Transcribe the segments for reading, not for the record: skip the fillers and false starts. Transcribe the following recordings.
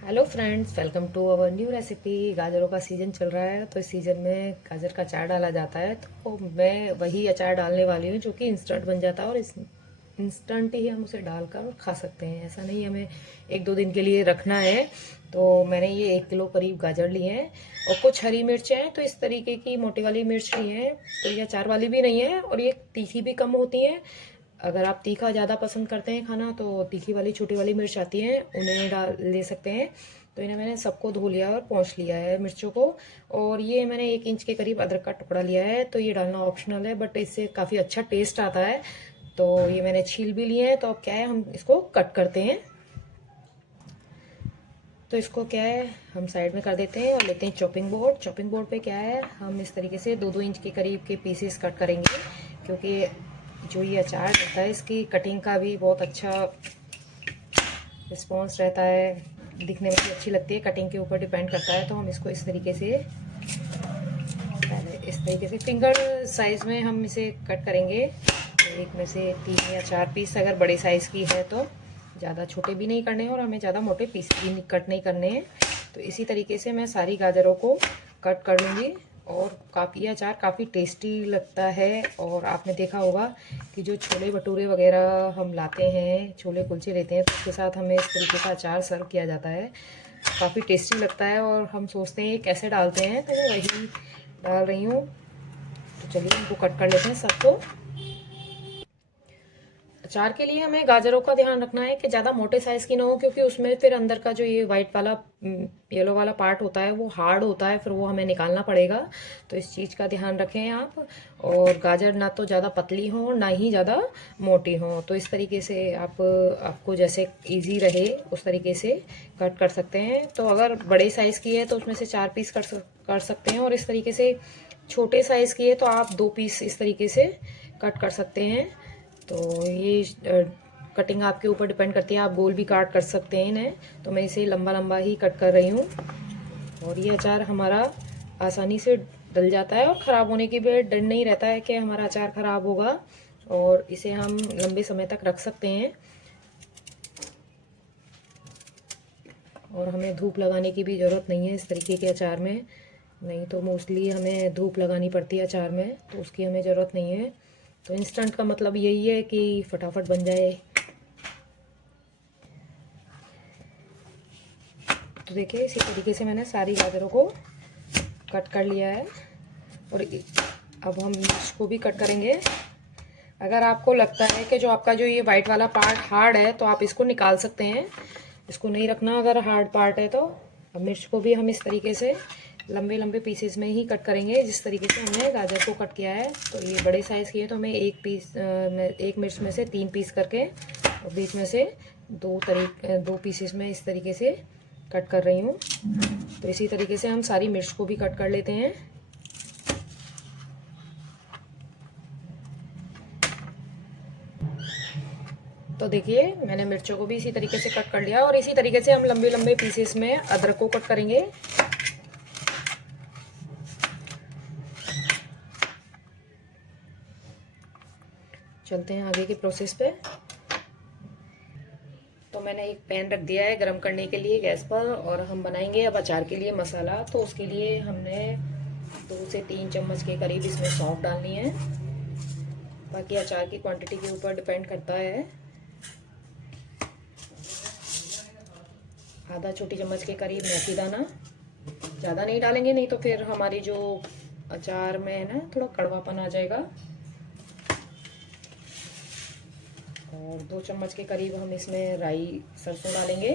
Hello friends, welcome to our new recipe. गाजरों का season चल रहा है तो इस सीज़न में गाजर का अचार डाला जाता है। तो मैं वही अचार डालने वाली हूँ जो कि इंस्टेंट बन जाता है और इस इंस्टेंट ही हम उसे डालकर खा सकते हैं। ऐसा नहीं हमें एक दो दिन के लिए रखना है। तो मैंने ये 1 किलो करीब गाजर लिए हैं और कुछ हरी मिर्चें हैं। तो इस तरीके की मोटी वाली मिर्च ली हैं, तो ये अचार वाली भी नहीं है और ये तीखी भी कम होती हैं। अगर आप तीखा ज़्यादा पसंद करते हैं खाना तो तीखी वाली छोटी वाली मिर्च आती हैं, उन्हें डाल ले सकते हैं। तो इन्हें मैंने सबको धो लिया और पोंछ लिया है मिर्चों को। और ये मैंने 1 इंच के करीब अदरक का टुकड़ा लिया है। तो ये डालना ऑप्शनल है, बट इससे काफ़ी अच्छा टेस्ट आता है। तो ये मैंने छील भी लिए हैं। तो अब क्या है, हम इसको कट करते हैं। तो इसको क्या है, हम साइड में कर देते हैं और लेते हैं चॉपिंग बोर्ड। चॉपिंग बोर्ड पे क्या है, हम इस तरीके से 2-2 इंच के करीब के पीसेस कट करेंगे, क्योंकि जो ये अचार रहता है इसकी कटिंग का भी बहुत अच्छा रिस्पॉन्स रहता है, दिखने में भी अच्छी लगती है, कटिंग के ऊपर डिपेंड करता है। तो हम इसको इस तरीके से पहले इस तरीके से फिंगर साइज़ में हम इसे कट करेंगे। एक में से 3 या 4 पीस अगर बड़े साइज़ की है तो। ज़्यादा छोटे भी नहीं करने हैं और हमें ज़्यादा मोटे पीस भी कट नहीं करने हैं। तो इसी तरीके से मैं सारी गाजरों को कट कर लूँगी। और काफ़ी अचार काफ़ी टेस्टी लगता है। और आपने देखा होगा कि जो छोले भटूरे वगैरह हम लाते हैं, छोले कुलचे लेते हैं, तो उसके साथ हमें इस तरीके का अचार सर्व किया जाता है। काफ़ी टेस्टी लगता है और हम सोचते हैं ये कैसे डालते हैं, तो मैं वही डाल रही हूँ। तो चलिए इनको कट कर लेते हैं सबको। अचार के लिए हमें गाजरों का ध्यान रखना है कि ज़्यादा मोटे साइज़ की ना हो, क्योंकि उसमें फिर अंदर का जो ये वाइट वाला येलो वाला पार्ट होता है वो हार्ड होता है, फिर वो हमें निकालना पड़ेगा। तो इस चीज़ का ध्यान रखें आप। और गाजर ना तो ज़्यादा पतली हो ना ही ज़्यादा मोटी हो। तो इस तरीके से आपको जैसे इजी रहे उस तरीके से कट कर सकते हैं। तो अगर बड़े साइज़ की है तो उसमें से 4 पीस कर सकते हैं, और इस तरीके से छोटे साइज़ की है तो आप 2 पीस इस तरीके से कट कर सकते हैं। तो ये कटिंग आपके ऊपर डिपेंड करती है, आप गोल भी काट कर सकते हैं इन्हें। तो मैं इसे लंबा लंबा ही कट कर रही हूँ। और ये अचार हमारा आसानी से डल जाता है और ख़राब होने की भी डर नहीं रहता है कि हमारा अचार ख़राब होगा। और इसे हम लंबे समय तक रख सकते हैं। और हमें धूप लगाने की भी ज़रूरत नहीं है इस तरीके के अचार में। नहीं तो मोस्टली हमें धूप लगानी पड़ती है अचार में, तो उसकी हमें ज़रूरत नहीं है। तो इंस्टेंट का मतलब यही है कि फटाफट बन जाए। तो देखिए इसी तरीके से मैंने सारी गाजरों को कट कर लिया है। और अब हम इसको भी कट करेंगे। अगर आपको लगता है कि जो आपका जो ये वाइट वाला पार्ट हार्ड है तो आप इसको निकाल सकते हैं, इसको नहीं रखना अगर हार्ड पार्ट है तो। अब मिर्च को भी हम इस तरीके से लंबे लंबे पीसेस में ही कट करेंगे जिस तरीके से हमने गाजर को कट किया है। तो ये बड़े साइज़ की है तो हमें एक मिर्च में से 3 पीस करके और बीच में से 2 पीसेस में इस तरीके से कट कर रही हूँ। तो इसी तरीके से हम सारी मिर्च को भी कट कर लेते हैं। तो देखिए मैंने मिर्चों को भी इसी तरीके से कट कर लिया और इसी तरीके से हम लंबे लंबे पीसेस में अदरक को कट करेंगे। चलते हैं आगे के प्रोसेस पे। तो मैंने एक पैन रख दिया है गरम करने के लिए गैस पर, और हम बनाएंगे अब अचार के लिए मसाला। तो उसके लिए हमने 2 से 3 चम्मच के करीब इसमें सौंफ डालनी है। बाकी अचार की क्वांटिटी के ऊपर डिपेंड करता है। आधा छोटी चम्मच के करीब मेथी दाना, ज़्यादा नहीं डालेंगे नहीं तो फिर हमारी जो अचार में है ना थोड़ा कड़वापन आ जाएगा। और 2 चम्मच के करीब हम इसमें राई सरसों डालेंगे।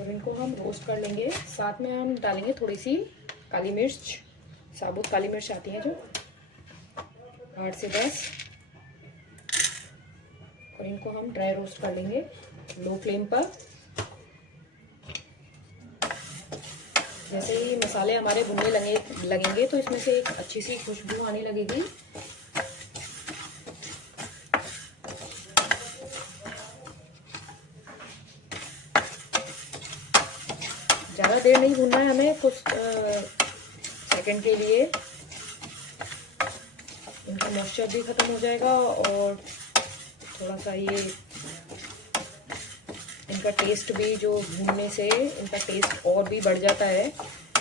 और इनको हम रोस्ट कर लेंगे। साथ में हम डालेंगे थोड़ी सी काली मिर्च, साबुत काली मिर्च आती है जो 8 से 10। और इनको हम ड्राई रोस्ट कर लेंगे लो फ्लेम पर। जैसे ही मसाले हमारे भुनने लगेंगे तो इसमें से एक अच्छी सी खुशबू आने लगेगी। ज़्यादा देर नहीं भूनना है हमें, कुछ सेकंड के लिए इनका मॉइस्चर भी ख़त्म हो जाएगा और थोड़ा सा ये इनका टेस्ट भी, जो भूनने से इनका टेस्ट और भी बढ़ जाता है,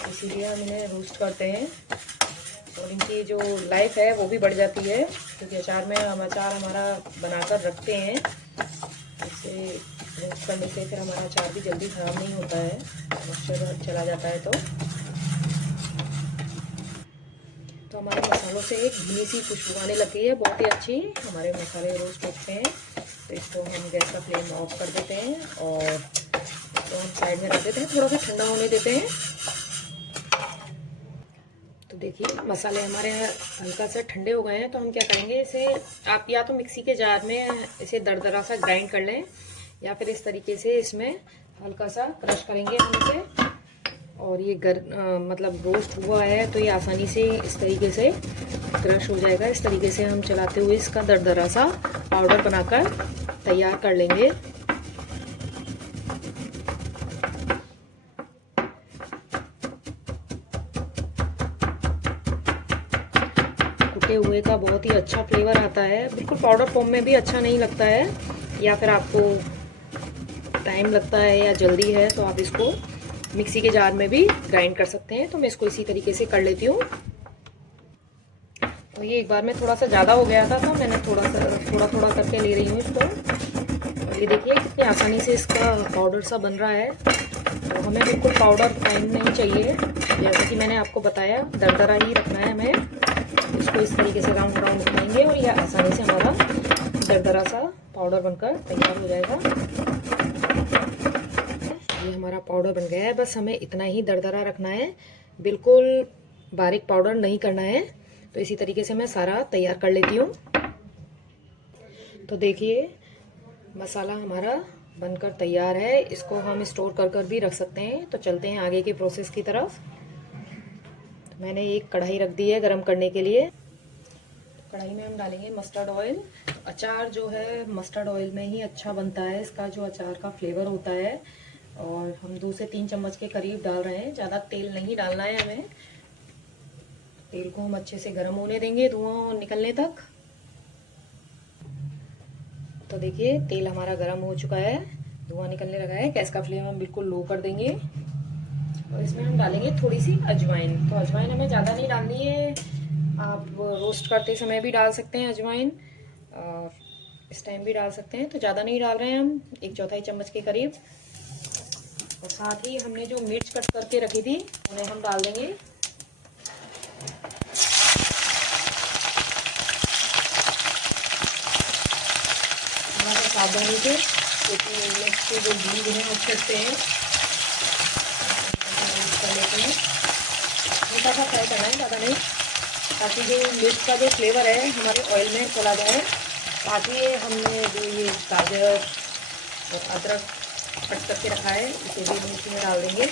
इसीलिए हम इन्हें रोस्ट करते हैं और इनकी जो लाइफ है वो भी बढ़ जाती है, क्योंकि अचार में हम अचार हमारा बनाकर रखते हैं, इससे रोस्ट करने से फिर हमारा अचार भी जल्दी ख़राब नहीं होता है, मॉइस्चर चला जाता है। तो हमारे मसालों से एक धीमी सी खुशबू आने लगी है, बहुत ही अच्छी। हमारे मसाले रोस्ट होते हैं, तो इसको हम गैस का फ्लेम ऑफ कर देते हैं और इसको हम साइड में रख देते हैं, थोड़ा सा ठंडा होने देते हैं। तो देखिए मसाले हमारे हल्का सा ठंडे हो गए हैं, तो हम क्या करेंगे, इसे आप या तो मिक्सी के जार में इसे दरदरा सा ग्राइंड कर लें, या फिर इस तरीके से इसमें हल्का सा क्रश करेंगे हम इसे। और ये मतलब रोस्ट हुआ है तो ये आसानी से इस तरीके से क्रश हो जाएगा। इस तरीके से हम चलाते हुए इसका दरदरा सा पाउडर बनाकर तैयार कर लेंगे। कुटे हुए का बहुत ही अच्छा फ्लेवर आता है, बिल्कुल पाउडर फॉर्म में भी अच्छा नहीं लगता है, या फिर आपको टाइम लगता है या जल्दी है तो आप इसको मिक्सी के जार में भी ग्राइंड कर सकते हैं। तो मैं इसको इसी तरीके से कर लेती हूँ। तो ये एक बार में थोड़ा सा ज़्यादा हो गया था, तो मैंने थोड़ा थोड़ा करके ले रही हूँ इसको। और ये देखिए कितनी आसानी से इसका पाउडर सा बन रहा है। तो हमें बिल्कुल पाउडर फाइन नहीं चाहिए, जैसे कि मैंने आपको बताया दरदरा ही रखना है हमें। इसको इस तरीके से राउंड राउंड घुमाएंगे और यह आसानी से हमारा दरदरा सा पाउडर बनकर तैयार हो जाएगा। ये हमारा पाउडर बन गया है, बस हमें इतना ही दरदरा रखना है, बिल्कुल बारीक पाउडर नहीं करना है। तो इसी तरीके से मैं सारा तैयार कर लेती हूँ। तो देखिए मसाला हमारा बनकर तैयार है, इसको हम स्टोर कर भी रख सकते हैं। तो चलते हैं आगे के प्रोसेस की तरफ। तो मैंने एक कढ़ाई रख दी है गरम करने के लिए। कढ़ाई में हम डालेंगे मस्टर्ड ऑयल। अचार जो है मस्टर्ड ऑयल में ही अच्छा बनता है, इसका जो अचार का फ्लेवर होता है। और हम 2 से 3 चम्मच के करीब डाल रहे हैं, ज़्यादा तेल नहीं डालना है हमें। तेल को हम अच्छे से गर्म होने देंगे धुआं निकलने तक। तो देखिए तेल हमारा गर्म हो चुका है, धुआं निकलने लगा है। गैस का फ्लेम हम बिल्कुल लो कर देंगे और इसमें हम डालेंगे थोड़ी सी अजवाइन। तो अजवाइन हमें ज़्यादा नहीं डालनी है, आप रोस्ट करते समय भी डाल सकते हैं अजवाइन, और इस टाइम भी डाल सकते हैं। तो ज़्यादा नहीं डाल रहे हैं हम, 1/4 चम्मच के करीब। और साथ ही हमने जो मिर्च कट करके रखी थी उन्हें हम डाल देंगे। थोड़ा सा सावधानी से, क्योंकि मिर्च के जो बीज हैं वो छटते हैं, कर लेते हैं। हल्का सा फ्राई करना है, ज़्यादा नहीं, ताकि जो मिर्च का जो फ्लेवर है हमारे ऑयल में चला जाए। ताकि हमने जो ये गाजर और अदरक कट करके रखा है इसे भी हम इसमें डाल देंगे।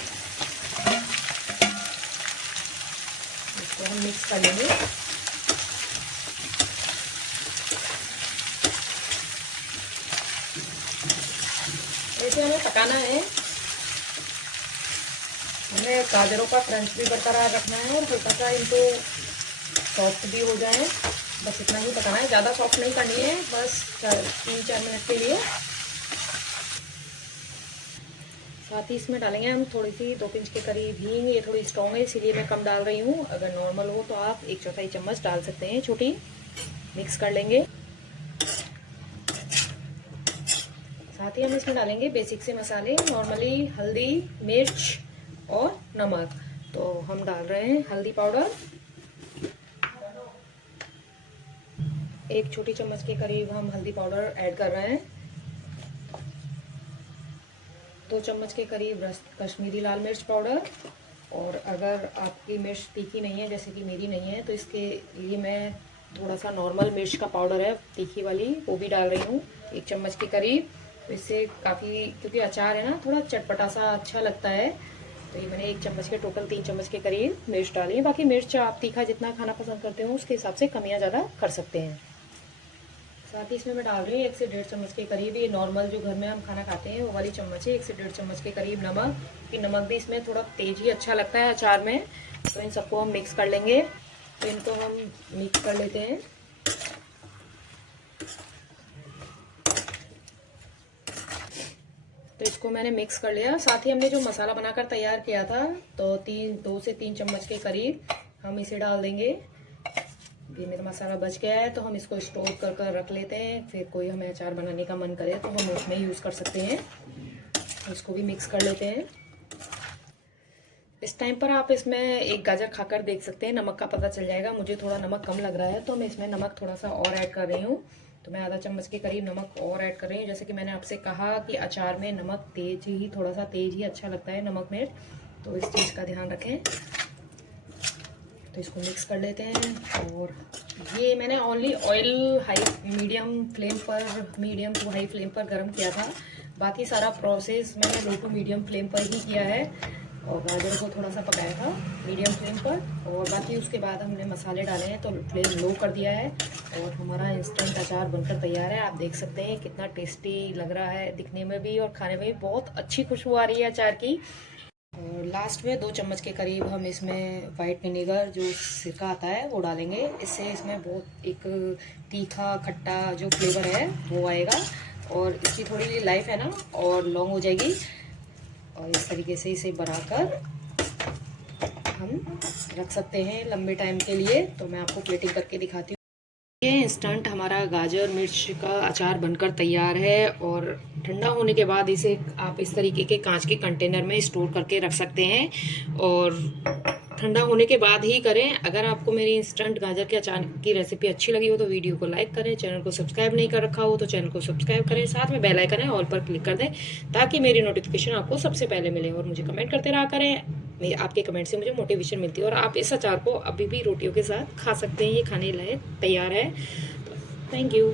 इसको हम मिक्स कर लेंगे। ऐसे हमें पकाना है, हमें गाजरों का क्रंच भी बरकरार रखना है और हल्का सा इनको सॉफ्ट भी हो जाए, बस इतना ही पकाना है। ज़्यादा सॉफ्ट नहीं करनी है, बस 3-4 मिनट के लिए। साथ ही इसमें डालेंगे हम थोड़ी सी 2 पिंच के करीब हींग। ये थोड़ी स्ट्रॉन्ग है इसीलिए मैं कम डाल रही हूँ, अगर नॉर्मल हो तो आप 1/4 चम्मच डाल सकते हैं छोटी। मिक्स कर लेंगे। साथ ही हम इसमें डालेंगे बेसिक से मसाले, नॉर्मली हल्दी, मिर्च और नमक। तो हम डाल रहे हैं हल्दी पाउडर 1 छोटी चम्मच के करीब हम हल्दी पाउडर ऐड कर रहे हैं। 2 चम्मच के करीब कश्मीरी लाल मिर्च पाउडर। और अगर आपकी मिर्च तीखी नहीं है, जैसे कि मेरी नहीं है, तो इसके लिए मैं थोड़ा सा नॉर्मल मिर्च का पाउडर है तीखी वाली, वो भी डाल रही हूँ 1 चम्मच के करीब। तो इससे काफ़ी, क्योंकि अचार है ना थोड़ा चटपटा सा अच्छा लगता है, तो ये मैंने 1 चम्मच के टोटल 3 चम्मच के करीब मिर्च डाली है। बाकी मिर्च आप तीखा जितना खाना पसंद करते हो उसके हिसाब से कम या ज़्यादा कर सकते हैं। साथ ही इसमें मैं डाल रही हूँ 1 से 1.5 चम्मच के करीब, ये नॉर्मल जो घर में हम खाना खाते हैं वो वाली चम्मच है, 1 से 1.5 चम्मच के करीब नमक। कि नमक भी इसमें थोड़ा तेज ही अच्छा लगता है अचार में। तो इन सबको हम मिक्स कर लेंगे। तो इनको हम मिक्स कर लेते हैं। तो इसको मैंने मिक्स कर लिया। साथ ही हमने जो मसाला बनाकर तैयार किया था, तो 2 से 3 चम्मच के करीब हम इसे डाल देंगे। ये मेरा मसाला बच गया है, तो हम इसको स्टोर कर रख लेते हैं। फिर कोई हमें अचार बनाने का मन करे तो हम उसमें यूज़ कर सकते हैं। इसको भी मिक्स कर लेते हैं। इस टाइम पर आप इसमें एक गाजर खाकर देख सकते हैं, नमक का पता चल जाएगा। मुझे थोड़ा नमक कम लग रहा है, तो मैं इसमें नमक थोड़ा सा और ऐड कर रही हूँ। तो मैं आधा चम्मच के करीब नमक और ऐड कर रही हूँ। जैसे कि मैंने आपसे कहा कि अचार में नमक थोड़ा सा तेज ही अच्छा लगता है, नमक मिर्च, तो इस चीज़ का ध्यान रखें। तो इसको मिक्स कर लेते हैं। और ये मैंने only oil medium to high flame पर गर्म किया था। बाकी सारा प्रोसेस मैंने लो टू मीडियम फ्लेम पर ही किया है, और गाजर को थोड़ा सा पकाया था मीडियम फ्लेम पर। और बाकी उसके बाद हमने मसाले डाले हैं, तो फ्लेम लो कर दिया है, और हमारा इंस्टेंट अचार बनकर तैयार है। आप देख सकते हैं कितना टेस्टी लग रहा है, दिखने में भी और खाने में भी बहुत अच्छी खुशबू आ रही है अचार की। और लास्ट में 2 चम्मच के करीब हम इसमें वाइट विनेगर, जो सिरका आता है, वो डालेंगे। इससे इसमें बहुत एक तीखा खट्टा जो फ्लेवर है वो आएगा, और इसकी थोड़ी लाइफ है ना और लॉन्ग हो जाएगी। और इस तरीके से इसे बनाकर हम रख सकते हैं लंबे टाइम के लिए। तो मैं आपको प्लेटिंग करके दिखाती हूँ। ये इंस्टेंट हमारा गाजर मिर्च का अचार बनकर तैयार है, और ठंडा होने के बाद इसे आप इस तरीके के कांच के कंटेनर में स्टोर करके रख सकते हैं, और ठंडा होने के बाद ही करें। अगर आपको मेरी इंस्टेंट गाजर के अचार की रेसिपी अच्छी लगी हो तो वीडियो को लाइक करें, चैनल को सब्सक्राइब नहीं कर रखा हो तो चैनल को सब्सक्राइब करें, साथ में बेल आइकन है ऑल पर क्लिक कर दें, ताकि मेरी नोटिफिकेशन आपको सबसे पहले मिले। और मुझे कमेंट करते रहा करें, आपके कमेंट से मुझे मोटिवेशन मिलती है। और आप इस अचार को अभी भी रोटियों के साथ खा सकते हैं, ये खाने लायक तैयार है। Thank you.